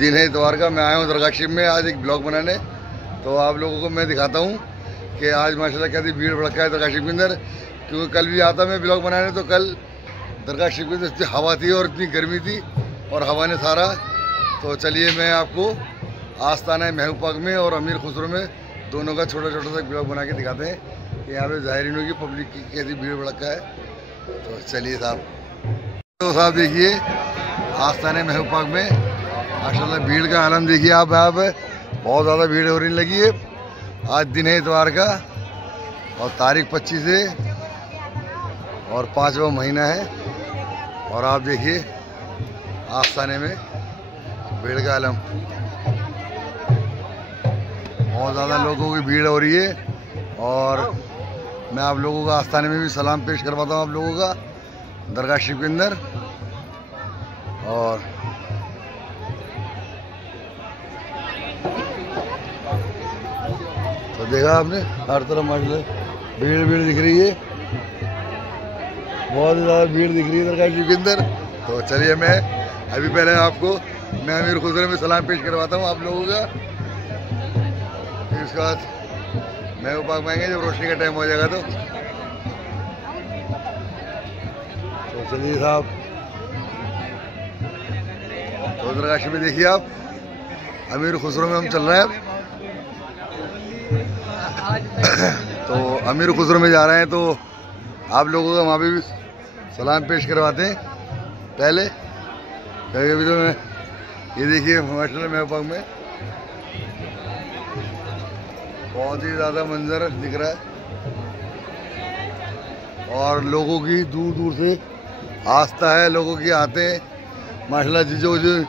दिन है इतवार का। मैं आया हूँ दरगाह शरीफ में आज एक ब्लॉग बनाने। तो आप लोगों को मैं दिखाता हूँ कि आज माशाल्लाह कैसी भीड़ भड़का है दरगाह शरीफ के अंदर। क्योंकि कल भी आता मैं ब्लॉग बनाने, तो कल दरगाह शरीफ के अंदर इतनी हवा थी और इतनी गर्मी थी और हवा ने सारा। तो चलिए मैं आपको आस्ताना महबूब पाक में और अमीर खुसरो में दोनों का छोटा छोटा सा ब्लॉग बना के दिखाते हैं कि यहाँ पे ज़ाहिरीनों की पब्लिक की कैसी भीड़ भड़का है। तो चलिए साहब, तो साहब देखिए आस्ताना महबूब पाक में माशाल्लाह भीड़ का आलम देखिए आप। यहाँ पे बहुत ज़्यादा भीड़ हो रही लगी है। आज दिन है इतवार का और तारीख 25 है और 5वां महीना है। और आप देखिए आस्ताने में भीड़ का आलम, बहुत ज़्यादा लोगों की भीड़ हो रही है। और मैं आप लोगों का आस्ताने में भी सलाम पेश करवाता हूँ आप लोगों का दरगाह शरीफ के अंदर। और तो देखा आपने हर तरफ माशाल्लाह भीड़ दिख रही है, बहुत ज़्यादा भीड़ दिख रही है दरगाह शरीफ के अंदर। तो चलिए मैं अभी पहले आपको मैं अमीर खुसरो में सलाम पेश करवाता हूँ आप लोगों का। फिर उसके बाद महबूब पाक में आएंगे जब रोशनी का टाइम हो जाएगा। तो चलिए साहब, तो दरगाह शरीफ में देखिए आप अमीर खुसरो में हम चल रहे हैं। तो अमीर खुसरो में जा रहे हैं, तो आप लोगों का वहाँ पे भी सलाम पेश करवाते हैं पहले। कभी तो मैं ये देखिए माशाल्लाह महबूब पाक में बहुत ही ज़्यादा मंजर दिख रहा है और लोगों की दूर दूर से आस्था है, लोगों की आते हैं माशाल्लाह। जो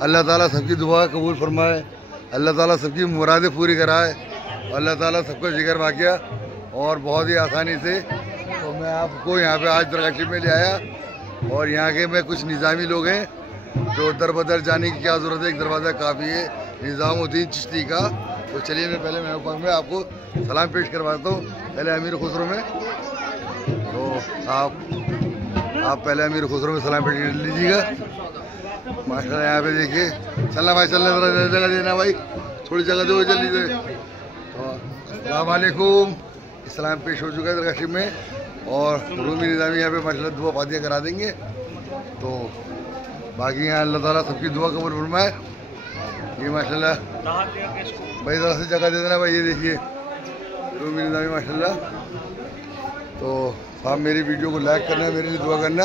अल्लाह ताला सबकी दुआ कबूल फरमाए, अल्लाह ताला सबकी मुरादें पूरी कराए, अल्लाह ताला सबका जिक्र वाक़िया और बहुत ही आसानी से। तो मैं आपको यहाँ पे आज दरगाह शरीफ में ले आया और यहाँ के में कुछ निज़ामी लोग हैं तो दर बदर जाने की क्या ज़रूरत है, एक दरवाज़ा काफ़ी है निज़ामुद्दीन चिश्ती का। तो चलिए मैं पहले महबूब पाक में आपको सलाम पेश करवाता हूँ पहले अमीर खुसरो में। तो आप पहले अमीर खुसरो में सलाम पेश कर लीजिएगा माशाल्लाह। यहाँ पे देखिए चलना भाई, चलना जगह देना भाई, थोड़ी जगह दो जल्दी से। तो अस्सलाम वालेकुम, सलाम पेश हो चुका है दरगाह शरीफ में और रूमी निज़ामी यहाँ पे माशाल्लाह दुआ फातिहा करा देंगे। तो बाकी यहाँ अल्लाह ताला सबकी दुआ कबूल फरमाए। ये माशाल्लाह भाई ज़रा से जगह दे देना भाई। ये देखिए रूमी निज़ामी माशाल्लाह। तो आप मेरी वीडियो को लाइक करना, मेरे लिए दुआ करना।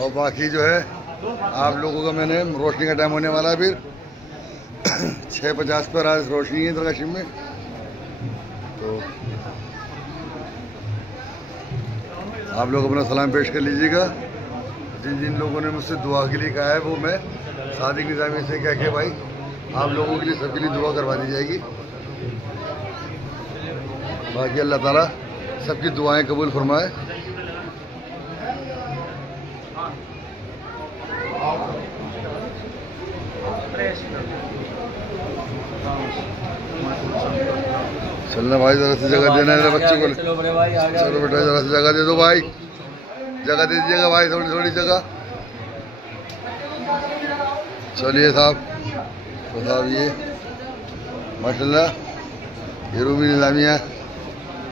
और बाकी जो है आप लोगों का मैंने रोशनी का टाइम होने वाला है, फिर 6:50 पर आज रोशनी है दरगाह शरीफ में। तो आप लोग अपना सलाम पेश कर लीजिएगा। जिन जिन लोगों ने मुझसे दुआ के लिए कहा है वो मैं सादिक निज़ामी से कह के भाई आप लोगों के लिए सबके लिए दुआ करवा दी जाएगी। बाकी अल्लाह ताला सबकी दुआएं कबूल फरमाए। चलना भाई, जरा सी जगह देना है बच्चों को। चलो बेटा जरा सी जगह दे दो भाई, जगह दे दीजिएगा भाई, थोड़ी थोड़ी जगह। चलिए साहब, तो साहब ये माशाल्लाह ये रूमी निज़ामिया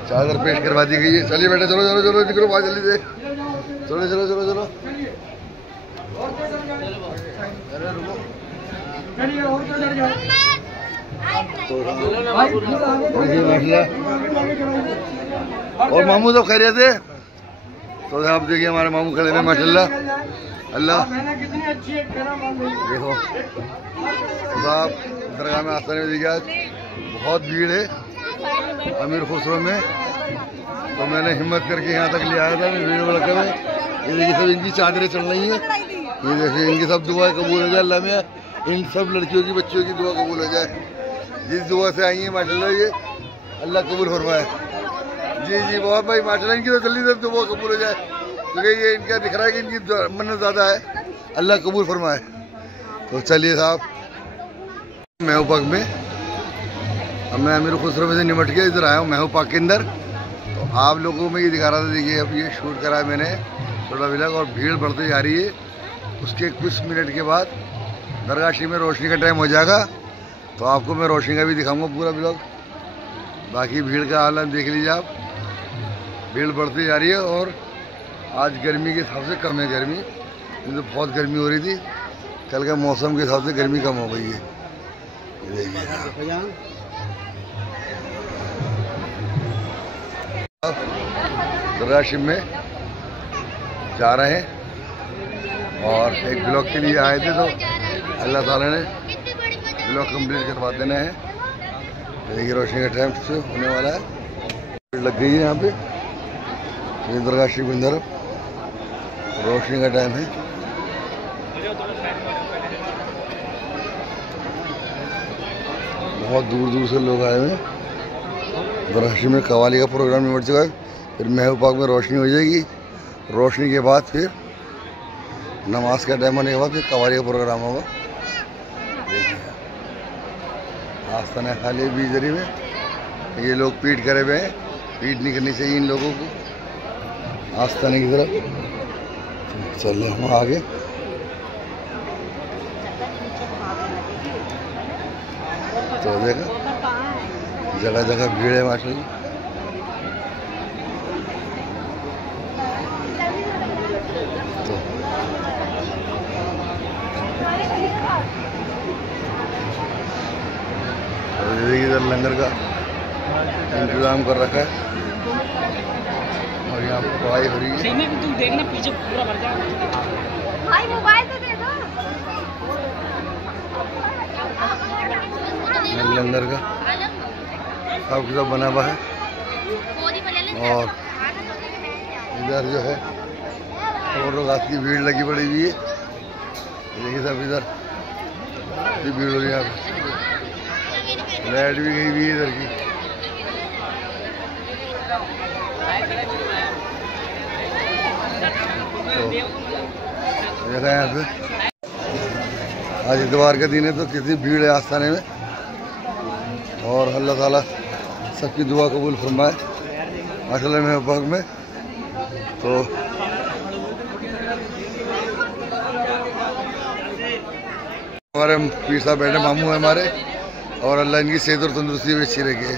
चादर पेश करवा दी गई है। चलिए बेटा चलो चलो चलो निकलो भाई जल्दी से, चलो चलो चलो चलो। और मामू सब खैरियत है? तो आप देखिए हमारे मामू खड़े हैं माशाल्लाह। अल्लाह देखो साहब दरगाह में आस्ताने में देखिए आज बहुत भीड़ है अमीर खुसरो में। तो मैंने हिम्मत करके यहाँ तक ले आया था भीड़ भड़के में। ये देखिए सब इनकी चादरें चल रही हैं, ये देखिए इनकी सब दुआ कबूल हो जाए अल्लाह में। इन सब लड़कियों की बच्चियों की दुआ कबूल हो जाए, जिस दुआ से आई है माशाल्लाह ये अल्लाह कबूल फरमाए। जी जी बहुत भाई माशाल्लाह, इनकी तो जल्दी से दुआ कबूल हो जाए क्योंकि ये इनका दिख रहा है कि इनकी मन्नत ज़्यादा है, अल्लाह कबूल फरमाए। तो चलिए साहब महबूब पाक में अब मैं अमीर खुसरो में से निमट के इधर आया हूँ महबूब पाक के अंदर। तो आप लोगों को मैं ये दिखा रहा था, देखिए अब ये शूट करा है मैंने छोटा व्लॉग और भीड़ बढ़ती जा रही है। उसके कुछ मिनट के बाद दरगाह शरीफ में रोशनी का टाइम हो जाएगा तो आपको मैं रोशनी का भी दिखाऊंगा पूरा ब्लॉग। बाकी भीड़ का हालत देख लीजिए आप, भीड़ बढ़ती जा रही है और आज गर्मी के हिसाब से कम है गर्मी, तो बहुत गर्मी हो रही थी। कल का मौसम के हिसाब से गर्मी कम हो गई है। दरगाह शरीफ में जा रहे हैं और एक ब्लॉग के लिए आए थे, तो अल्लाह ताला ने ब्लॉग कंप्लीट करवा देना है। देखिए रोशनी का टाइम से होने वाला है, लग गई है यहाँ पे। ये दरगाह शरीफ के अंदर रोशनी का टाइम है। बहुत दूर दूर से लोग आए हुए हैं। दरगाह शरीफ में कवाली का प्रोग्राम निपट चुका है, फिर महबूब पाक में रोशनी हो जाएगी। रोशनी के बाद फिर नमाज का टाइम होने के बाद फिर कवाली का प्रोग्राम होगा। देखिए आस्ताना खाली बीजरी में ये लोग पीट करे हुए हैं, पीट नहीं करनी चाहिए इन लोगों को। आस्ताने की तरफ चल रहे हम आगे। तो देखा जगह जगह भीड़ है माशाल्लाह। तो इधर लंगर का इंतजाम कर रखा है और यहाँ पर पढ़ाई हो रही है। तुम देखना पीछे पूरा भर जाएगा भाई, मोबाइल तो दे दो। लंगर का सब सब बना हुआ है और इधर जो है और लोग आज की भीड़ लगी पड़ी हुई है। देखिए सब इधर भीड़ हो रही है। यहाँ लाइट भी गई हुई है इधर की। तो देखा यहाँ पे आज इतवार का दिन है तो कितनी भीड़ है आस्थाने में। और अल्लाह ताला सबकी दुआ कबूल फरमाए माशाल्लाह में वक्त में। तो हमारे पीर साहब बैठे मामू है हमारे, और अल्लाह इनकी सेहत और तंदुरुस्ती में अच्छी रखे।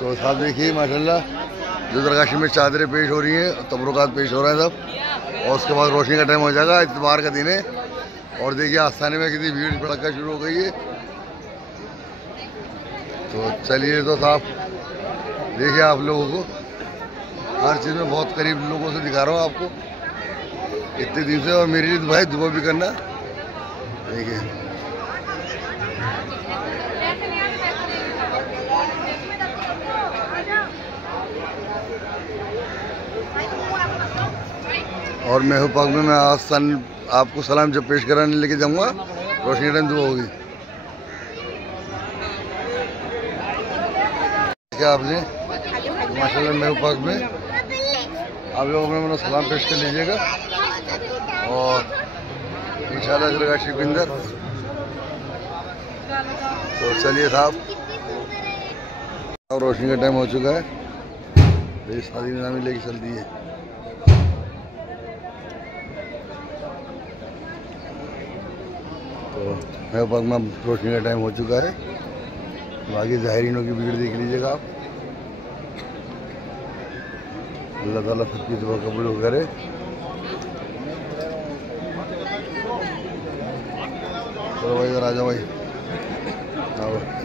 तो साहब देखिए माशाल्लाह जो दरगाह शरीफ में चादरें पेश हो रही हैं, तबरुकात पेश हो रहे हैं सब, और उसके बाद रोशनी का टाइम हो जाएगा। इतवार का दिन है और देखिए आस्थाने में कितनी भीड़ भड़का शुरू हो गई है। तो चलिए तो साहब देखिए आप लोगों को हर चीज़ में बहुत करीब लोगों से दिखा रहा हूँ आपको इतने दिन से। और मेरे लिए भाई दुआ भी करना। देखिए और महबूब पाक में मैं आस्थान आपको सलाम जब पेश कराने लेके जाऊँगा, रोशनी टाइम दुआ होगी। क्या आपने माशाल्लाह महबूब पाक में आप लोगों ने मैंने सलाम पेश कर लीजिएगा और इंशाल्लाह दरगाह शरीफ के अंदर। तो चलिए साहब रोशनी का टाइम हो चुका है, ये शादी निज़ामी लेके चलती है। तो महबूब पाक में रोशनी का टाइम हो चुका है। बाकी ज़ाहिरीनों की भीड़ देख लीजिएगा आप। अल्लाह ताला सबकी दुआ कबूल करे। चलो भाई इधर आ जाओ भाई,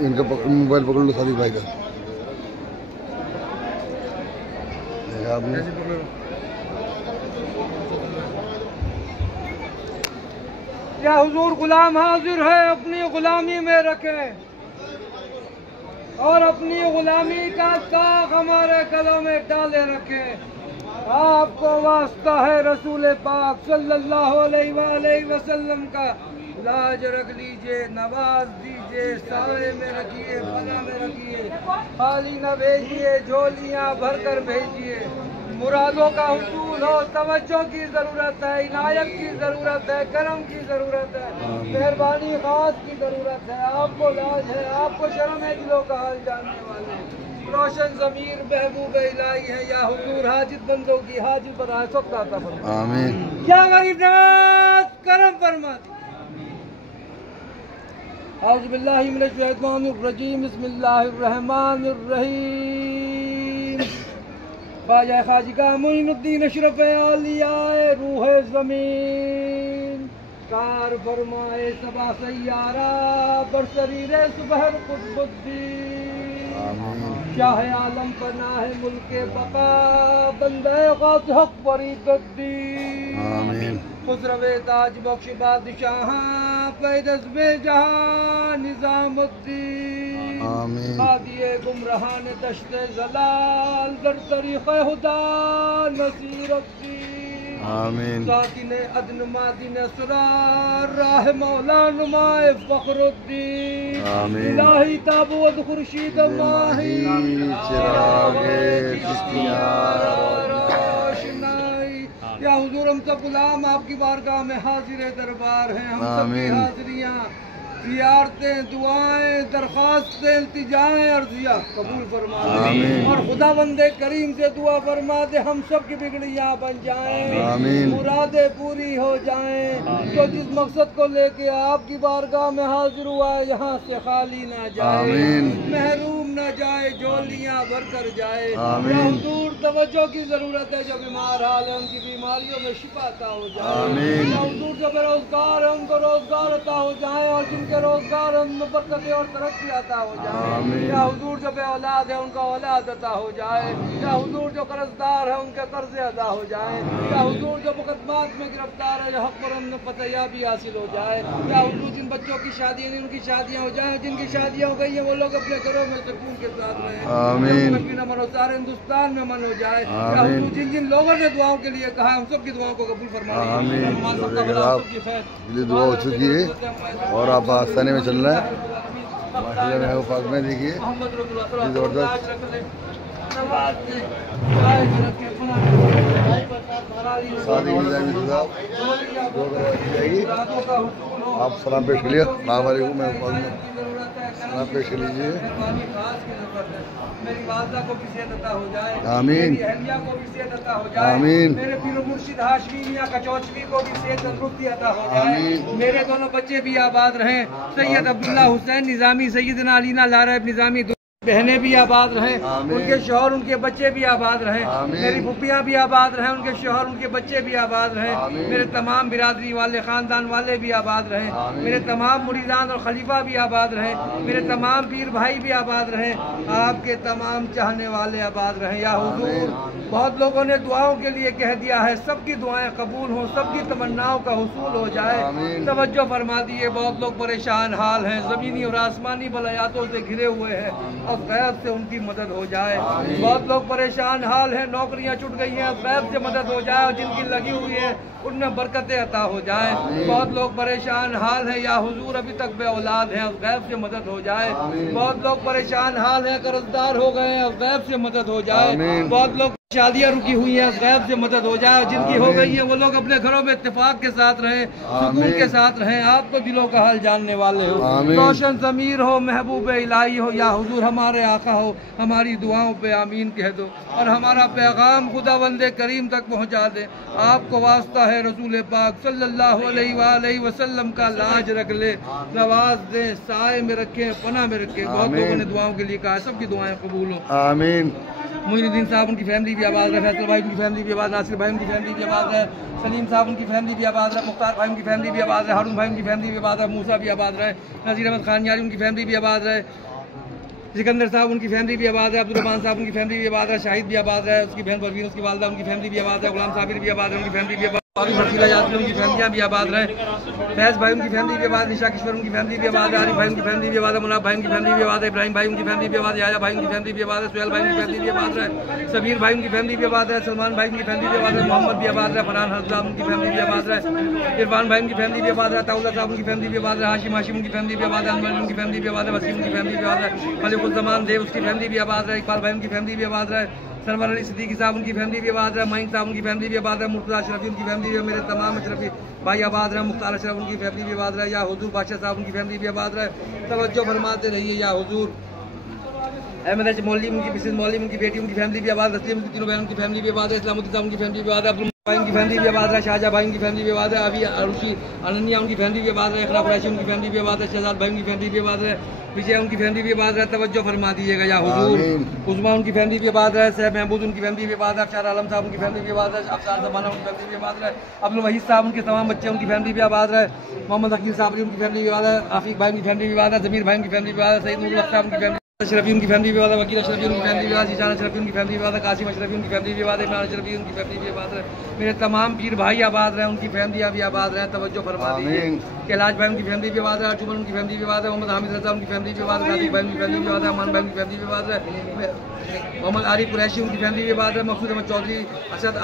इनका मोबाइल पकड़ लो सादिक भाई का। देखा आपने क्या हुजूर गुलाम हाजिर है, अपनी गुलामी में रखें और अपनी गुलामी का ताक हमारे गलों में डाले रखें। आपको वास्ता है रसूल पाक सल्लल्लाहु अलैहि वसल्लम का, लाज रख लीजिए, नवाज दीजिए, साए में रखिए, बना में रखिए, खाली न भेजिए, झोलियाँ भर कर भेजिए। मुरादों का हुसूल हो, तवज्जो की ज़रूरत है, इनायत की ज़रूरत है, करम की ज़रूरत है, मेहरबानी खास की ज़रूरत है। आपको लाज है, आपको शर्म है दिलों का हाल जानने वाले। रोशन ज़मीर महबूब इलाही है, या हुजूर हाजित बंदों की हाजित बना सकता था। आमीन। क्या गरीब करम फरमा। औज़ु बिल्लाहि मिनश शैतानिर रजीम, बिस्मिल्लाहिर रहमानिर रहीम। ख्वाजा खाजिका मोइनुद्दीन अशरफ आलियाए रूह ज़मीन, कार फरमाए सबा सैयारा बरसरीर सुबहर कुतुबुद्दीन, शाह आलम पनाह मुल्के बका बंदे ग़ौस हक़ फरीदुद्दीन, खुसरवे ताज बख्श बादशाह पैदस बेजहां निज़ामुद्दीन, हादिए गुमराहान दश्ते ज़लाल दर तरीक़े हुदा नसीरुद्दीन, साकिने अदन मादिन सुरार राह मौला नुमाए फ़ख्रुद्दीन, इलाही ताबूत खुर्शीद माही चिरागे रोशनाई। या हुजूर हम सब गुलाम आपकी बारगाह में हाजिर दरबार हैं, हम सब की हाजिरियाँ ज़ियारतें दुआएं दरख्वास्तें इल्तिजाएं अर्ज़िया कबूल फरमा दे और खुदा बंदे करीम से दुआ फरमा दे हम सब की बिगड़ियाँ बन जाएं, मुरादें पूरी हो जाएं। तो जिस मकसद को लेके आपकी बारगाह में हाजिर हुआ है यहाँ से खाली ना जाए, महरूम ना जाए, झोलियाँ भर कर जाए। या हुजूर तवज्जो की जरूरत है, जो बीमार हाल है उनकी बीमारियों में शिफा अता हो जाए। या हुजूर जो बेरोजगार है उनको रोजगार अता हो जाए और जिनके रोजगार उनमें बरकत और तरक्की अता हो जाए। या हुजूर जो बे औलाद है उनका औलाद अता हो जाए। या हुजूर जो कर्जदार है उनके कर्जे अदा हो जाए। या हुजूर जो मुकदमात में गिरफ्तार है हक पर उन्हें फतहयाबी हासिल हो जाए। या हुजूर जिन बच्चों की शादियाँ नहीं उनकी शादियाँ हो जाए, जिनकी शादियाँ हो गई है वो लोग अपने घरों में सुकून के साथ रहें, मनो सारे हिंदुस्तान में मन हो जाए। या हुजूर जिन जिन लोगों ने दुआओं के लिए कहा हम सब की दुआओं को कबूल फरमाइए। दुआ हो चुकी है और आप आस्थाने में चल रहे हैं माशाल्लाह में पाक में देखिए जबरदस्त शादी की जाएगी। आप सलाम पेश कर लिया वालेकुम, मैं सलाम पेश कर लीजिए। मेरी वालदा को भी सेहत अता हो जाए, आमीन। मेरी अहलिया को भी सेहत अता हो जाए, आमीन। मेरे पीर मुर्शिद हाशमी मियां कचौचवी को भी सेहत तंदुरुस्ती अता हो जाए, मेरे दोनों बच्चे भी आबाद रहें। सैयद अब्दुल्ला हुसैन निज़ामी, सैयदना अलीना लारा निज़ामी बहनें भी आबाद रहें, उनके शौहर उनके बच्चे भी आबाद रहें। मेरी फुप्पियाँ भी आबाद रहें, उनके शौहर उनके बच्चे भी आबाद रहें। मेरे तमाम बिरादरी वाले ख़ानदान वाले भी आबाद रहें। मेरे तमाम मुरीदान और खलीफा भी आबाद रहें। मेरे तमाम पीर भाई भी आबाद रहें। आपके तमाम चाहने वाले आबाद रहें। या हुजूर बहुत लोगों ने दुआओं के लिए कह दिया है, सबकी दुआएं कबूल हों, सबकी तमन्नाओं का हुसूल हो जाए। तवज्जो फरमा दिए, बहुत लोग परेशान हाल हैं, ज़मीनी और आसमानी बलायातों से घिरे हुए हैं और गैब से उनकी मदद हो जाए। बहुत लोग परेशान हाल हैं, नौकरियां छूट गई हैं, गैब से मदद हो जाए और जिनकी लगी हुई है उनमें बरकतें अता हो जाए। बहुत लोग परेशान हाल हैं, या हुजूर अभी तक बे औलाद हैं, गैब से मदद हो जाए। बहुत लोग परेशान हाल हैं, कर्जदार हो गए हैं, गैब से मदद हो जाए। बहुत लोग शादियाँ रुकी हुई हैं, गैब से मदद हो जाए। जिनकी हो गई है वो लोग अपने घरों में इत्तेफाक के साथ रहें, सुकून के साथ रहें। आप तो दिलों का हाल जानने वाले हो। रोशन ज़मीर हो, महबूब इलाही हो, या हुजूर हमारे आका हो, हमारी दुआओं पे आमीन कह दो और हमारा पैगाम खुदा बंदे करीम तक पहुँचा दे। आपको वास्ता है रसूल पाक सल्लल्लाहु अलैहि वसल्लम का लाज रख ले, नवाज दे, साए में रखे, पना में रखे। बहुत लोगों ने दुआओं के लिए कहा, सबकी दुआएं कबूल हो, आमीन। मोइनुद्दीन साहब उनकी फैमिली भी आबाद है, फैसल भाई उनकी फैमिली भी आबाद, नासिर भाई उनकी फैमिली भी आबाद है, सलीम साहब उनकी फैमिली भी आबाद है, मुख्तार भाई उनकी फैमिली भी आबाद है, हारून भाई उनकी फैमिली भी आबाद है, मूसा भी आबाद रहे, नज़ीर अहमद खान यारी उनकी फैमिली भी आबाद है, सिकंदर साहब उनकी फैमिली भी आबाद है, अब्दुर्रहमान साहब उनकी फैमिली भी आबाद है, शाहिद भी आबाद है, उसकी बहन परवीन उसकी वालदा उनकी फैमिली भी आबाद है, गुलाम साबिर भी आबाद है, उनकी फैमिली भी आबाद, उनकी फैमिलियाँ भी आबाद रहे, फैज़ भाई उनकी फैमिली भी आबाद, निशा किश्वर उनकी फैमिली भी आबाद है, आरिफ भाई उनकी फैमिली भी आबाद है, मुनाफ भाई उनकी फैमिली भी आबाद है, इब्राहिम भाई उनकी फैमिली भी आबाद है, याया भाई उनकी फैमिली भी आबाद है, सुहेल भाई उनकी फैमिली भी आबाद है, सबीर भाई उनकी फैमिली भी आबाद है, सलमान भाई उनकी फैमिली भी आबाद है, मोहम्मद भी आबाद है, फरहान हज़रत उनकी फैमिली भी आबाद है, इरफान भाई उनकी फैमिली भी आबाद है, ताउल्ला साहब उनकी फैमिली भी आबाद है, हाशिम उनकी फैमिली भी आबाद है, अनवर उनकी फैमिली भी आबाद है, वसीम उनकी फैमिली भी आबाद है, मलिकुज़्ज़मान देव उसकी फैमिली भी आबाद है, इकबाल भाई उनकी फैमिली भी आबाद है, सरवर अली सिद्दीकी साहब उनकी फैमिली भी आबाद है, मयंक साहब उनकी फैमिली भी आबाद है, मुर्तज़ा अशरफी उनकी फैमिली भी, मेरे तमाम अशरफी भाई आबाद रहे, मुख्तार अशरफ उनकी फैमिली भी आबाद रहे, या हुजूर बादशाह साहब उनकी फैमिली भी आबाद रहे। तवज्जो फरमाते रहिए। या हुजूर अहमद मौलवी उनकी मिसेस मौलवी उनकी बेटी उनकी फैमिली भी आबाद, तस्लीम उनकी तीनों बहन उनकी फैमिली भी आबाद है, इस्लामुद्दीन साहब उनकी फैमिली भी आबाद है, भाई उनकी फैमिली भी आबाद है, शाहजहाँ भाई उनकी फैमिली भी आबाद है, अभी अरुषि अनन्या उनकी फैमिली भी आबाद है, इकरा कुरैशी उनकी फैमिली भी आबाद है, शहजाद भाई उनकी फैमिली भी आबाद है, विजय उनकी फैमिली भी आबाद है। तवज्जो फरमा दीजिएगा या हुजूर। उस्मा उनकी फैमिली भी आबाद है, सैफ महमूद उनकी फैमिली भी आबाद है, अफशार आलम साहब उनकी फैमिली भी आबाद है, अफसार ज़माना उनकी फैमिली भी आबाद है, अब्दुल वहीद साहब उनके तमाम बच्चे उनकी फैमिली भी आबाद है, मोहम्मद हकीम साहब उनकी फैमिली भी आबाद है, आफिक भाई उनकी फैमिली भी आबाद है, जमीर भाई उनकी फैमिली भी आबाद है, सईद नूरुल हक साहब उनकी फैमिली, अशरफी उनकी फैमिली भी आबाद है, वकील अशरफी उनकी फैमिली भी आबाद है, जीशान अशरफी उनकी फैमिली भी आबाद है, कासिम अशरफी उनकी फैमिली भी आबाद है, इमरान अशरफी उनकी फैमिली भी आबाद है। मेरे तमाम पीर भाई आबाद रहे, उनकी फैमिलियाँ भी आबाद रहे, तवज्जो फरमा दीजिए। कैलाश भाई उनकी फैमिली भी आबाद है, अर्जुमन उनकी फैमिली भी आबाद है, मोहम्मद हामिद रजा उनकी फैमिली भी आबाद है, सादिक भाई उनकी फैमिली भी आबाद है, अमान भाई उनकी फैमिली भी आबाद है, मोहम्मद आरिफ कुरैशी उनकी फैमिली भी आबाद है, मकसूद अहमद चौधरी असद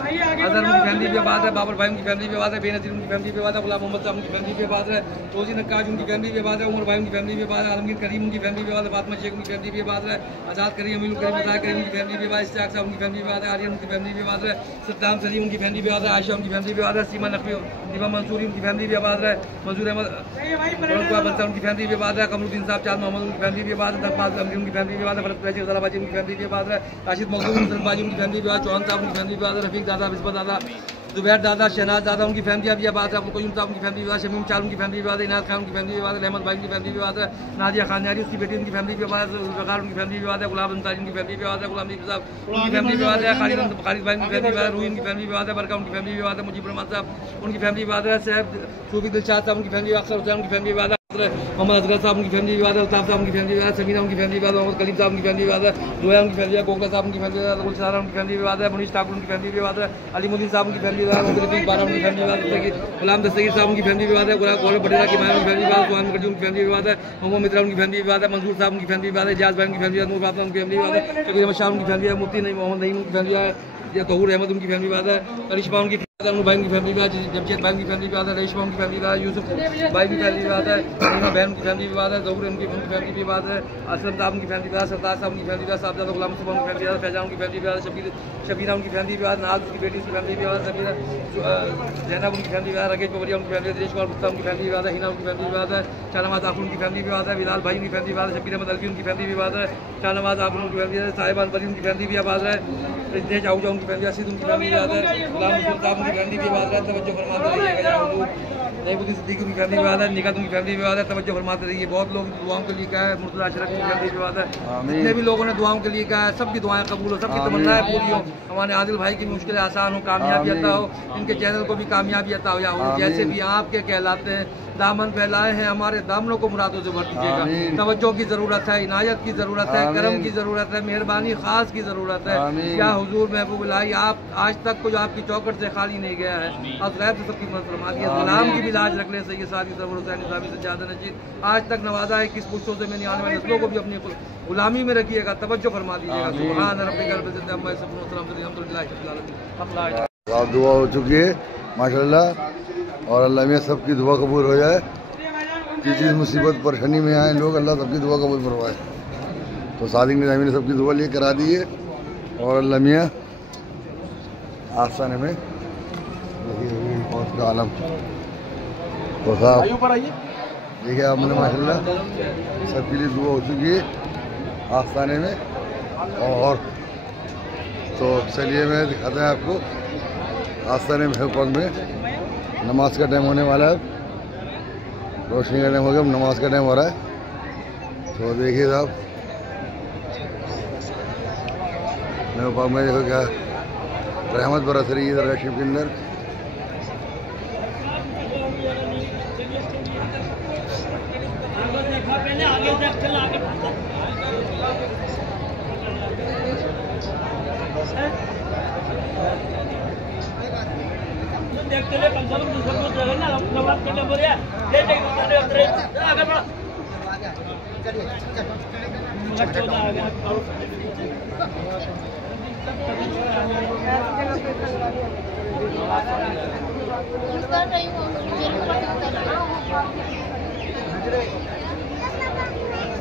अजहर उनकी फैमिली भी आबाद है, बाबर भाई उनकी फैमिली भी आबाद है, बेनज़ीर उनकी फैमिली भी आबाद है, गुलाम मोहम्मद साहब उनकी फैमिली भी आबाद है, रोजी नक्काज उनकी फैमिली भी आबाद है, उमर भाई उनकी फैमिली भी आबाद है, आलमगीर करीम उनकी फैमिली भी आबाद है, फातिमा शेख उनकी फैमिली भी आबाद है, आजाद करीम अमीन करीम मज़ार करीम उनकी फैमिली भी आबाद है, इस्ताक साहब उनकी फैमिली भी आबाद है, आर्यन उनकी फैमिली भी आबाद है, सद्दाम सलीम उनकी फैमिली भी आबाद है, आयशा उनकी फैमिली भी आबाद है, सीमा नकवी दिवा मंसूरी उनकी फैमिली भी आबाद है, मंजूर अहमद बंसा उनकी फैमिली भी आबाद है, कमरुद्दीन साहब चांद मोहम्मद उनकी फैमिली भी आबाद है, दरबाज अमरी उनकी फैमिली भी आबाद है, फरत कुरैशी गज़लाबाजी उनकी फैमिली भी आबाद है, राशिद मखदूम बाजी उनकी फैमिली भी आबाद है, चौहान साहब उनकी फैमिली भी आबाद है, रफीक दादा बिस्बत दादा जुबैर दादा शहनाज दादा उनकी फैमिली भी आबाद है, अब्दुल कयूम साहब उनकी फैमिली भी आबाद है, शमीम चार उनकी फैमिली भी आबाद है, इनायत खान उनकी फैमिली भी आबाद है, अहमद भाई उनकी फैमिली भी आबाद है, नादिया खानियारी उसकी बेटी उनकी फैमिली भी आबाद है, जुल्फ़िकार उनकी फैमिली भी आबाद है, गुलाब अंसारी उनकी फैमिली भी आबाद है, गुलाम नबी साहब उनकी फैमिली भी आबाद है, खालिद भाई उनकी फैमिली भी आबाद है, रूही उनकी फैमिली भी आबाद है, बरका उनकी फैमिली भी आबाद है, मुजीब रहमान साहब उनकी फैमिली भी आबाद है, सैफ सूफी दिलशाद साहब उनकी फैमिली, अख्तर हुसैन उनकी फैमिली भी आबाद है, मोहम्मद असगर साहब उनकी फैमिली भी आबाद है, अल्ताफ साहब उनकी फैमिली भी आबाद है, समीना उनकी फैमिली भी आबाद है, मोहम्मद कलीम साहब उनकी फैमिली भी आबाद है, जोया उनकी फैमिली है, गोखला साहब उनकी फैमिली है, गुलसारा उनकी फैमिली भी आबाद है, मुनीश ठाकुर उनकी फैमिली भी आबाद है, अलीमुद्दीन साहब उनकी फैमिली भी आबाद है, रफीक बारा उनकी फैमिली भी आबाद है, गुलाम दस्तगीर साहब उनकी फैमिली भी आबाद है, गौरव बटेरा की माया उनकी फैमिली भी आबाद है, सुहान मुखर्जी उनकी फैमिली भी आबाद है, मोहम्मद मित्रा उनकी फैमिली भी आबाद है, मंजूर साहब उनकी फैमिली भी आबाद है, जाज भाई उनकी फैमिली है, नूर बाबा उनकी फैमिली भी आबाद है, शकीर अहमद शाह उनकी फैमिली है, मुफ्ती नहीं मोहम्मद नईम उनकी फैमिली है, या तहूर अहमद उनकी फैमिली भी आबाद है, करिश्मा उनकी भाई उनकी फैमिली भी आबाद है, जमशेद भाई उनकी फैमिली भी आबाद है, रेशमा उनकी फैमिली भी आबाद है, यूसुफ भाई की फैमिली भी आबाद है, रीमा बहन उनकी फैमिली भी आबाद है, जहूर उनकी फैमिली भी आबाद है, असलम साहब उनकी फैमिली भी आबाद है, सरदार साहब उनकी फैमिली भी आबाद है, साहबजादा गुलाम मुस्तफा उनकी फैमिली भी आबाद है, फैजान उनकी फैमिली भी आबाद है, शबीना उनकी फैमिली भी आबाद है, नाज उसकी बेटी उसकी फैमिली भी आबाद है, समीरा जैनब उनकी फैमिली भी आबाद है, रकेश पवरिया उनकी फैमिली, दिनेश कुमार गुप्ता उनकी फैमिली भी आबाद है, हिना उनकी फैमिली भी आबाद है, शाहनवाज आखिर उनकी फैमिली भी आबाद है, बिलाल भाई उनकी फैमिली भी आबाद है, शबीर अहमद अलवी उनकी फैमिली भी आबाद है, शाहनवाज आखिर उनकी फैमिली है, साहिबान बली उनकी फैमिली भी आबाद है, रिजनेश आहूजा उनकी फैमिली, असीद उनकी फैमिली भी आबाद है, गुलाम मुस्तफा साहब उनकी फैमिली भी आबाद है, तवज्जो फरमाते रहिएगा या हुजूर। नईमुद्दीन सिद्दीकी उनकी फैमिली भी आबाद है, निकात उनकी फैमिली भी आबाद है, तवज्जो फरमाते रहिए। बहुत लोग दुआओं के लिए कहा है, मुर्तज़ा अशरफ की फैमिली भी आबाद है, जितने भी लोगों ने दुआओं के लिए कहा है सबकी दुआएं कबूल हो, सबकी तमन्नाएं पूरी हो, हमारे आदिल भाई की मुश्किलें आसान हो, कामयाबी अता हो, इनके चैनल को भी कामयाबी अता हो या हुजूर। जैसे भी आपके कहलाते हैं दामन फैलाए हैं, हमारे दामनों को मुरादों से भर दीजिएगा। तवज्जो की ज़रूरत है, इनायत की ज़रूरत है, करम की ज़रूरत है, मेहरबानी ख़ास की ज़रूरत है। क्या हुजूर महबूब इलाही आप आज तक को जो आपकी चौकट से खाली नहीं गया है, अब गैर से सबकी मदद फरमा दी है, गुलाम की भी लाज रख ले, सही सारी ज़रूर हुसैन इस्लामी से ज़्यादा नजीद आज तक नवाजा है, किस पुष्टों से मैंने आने वाले नस्लों को भी अपनी गुलामी में रखिएगा, तवज्जो फरमा दीजिएगा। सुभान रब्बिकल इज़्ज़ति अम्मा यसिफून व सलामुन अलैहि आप दुआ हो चुकी है माशाल्लाह, और अल्लाह में सबकी दुआ कबूल हो जाए। किसी मुसीबत परेशानी में आए लोग, अल्लाह सबकी दुआ कबूल करवाए। तो सादिक निज़ामी ने सबकी दुआ लिए करा दी है, और अल्लाह मियाँ आस्थाने में का आलम तो साहब देखिए आपने माशाल्लाह सबके लिए दुआ हो चुकी है आस्थाने में। और तो चलिए मैं दिखाते हैं आपको आस्थाने में नमाज का टाइम होने वाला है, रोशनी का टाइम हो गया, नमाज का टाइम हो रहा है। तो देखिए साहब मेरे पास में देखो क्या रहमत बरस रही है दरगाह शरीफ के अंदर।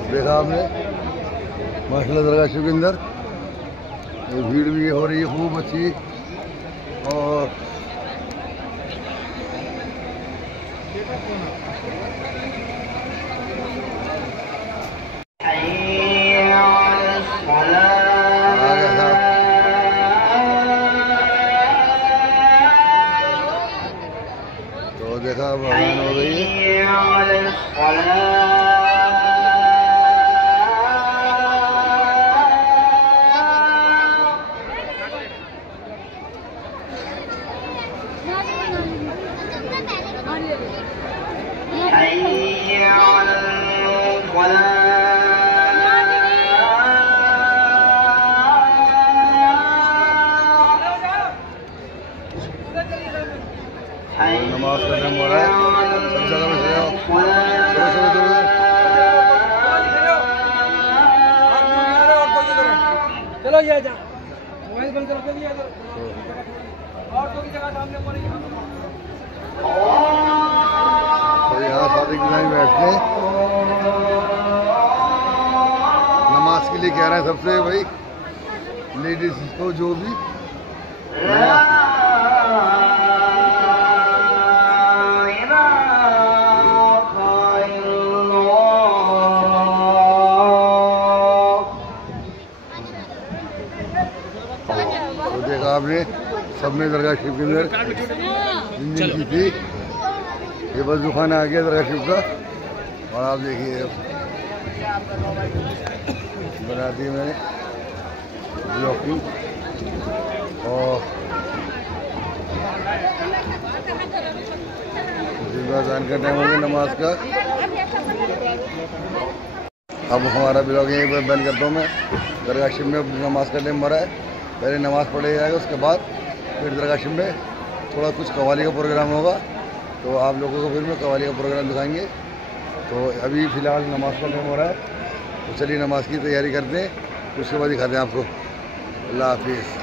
देखा आपने माशाल्लाह दरगाह शरीफ के अंदर भीड़ भी हो रही है खूब अच्छी। और नमाज का टाइम हो रहा है, सब जगह में से आओ, चलो ये जा मोबाइल बंद कर दिया और तो की जगह सामने पड़ी। तो यहाँ शादी की लाइन बैठ के नमाज के लिए कह रहे हैं सबसे भाई लेडीज को जो भी तो देखा आपने सब में दरगाह शरीफ के अंदर जिन की थी, ये बस दुकान आ गया दरगाह शरीफ का। और आप देखिए बना दी मैंने ब्लॉकिंग और अज़ान का टाइम हो गया नमाज का। अब हमारा ब्लॉग यहीं पर बंद करता हूँ मैं। दरगाह शरीफ में नमाज का टाइम भरा है, पहले नमाज पढ़े जाएगा, उसके बाद फिर दरगाह शरीफ में थोड़ा कुछ कव्वाली का प्रोग्राम होगा, तो आप लोगों को फिर मैं कव्वाली का प्रोग्राम दिखाएंगे। तो अभी फ़िलहाल नमाज का टाइम हो रहा है, तो चलिए नमाज की तैयारी करते हैं, उसके बाद दिखाते हैं आपको। अल्लाह हाफिज़।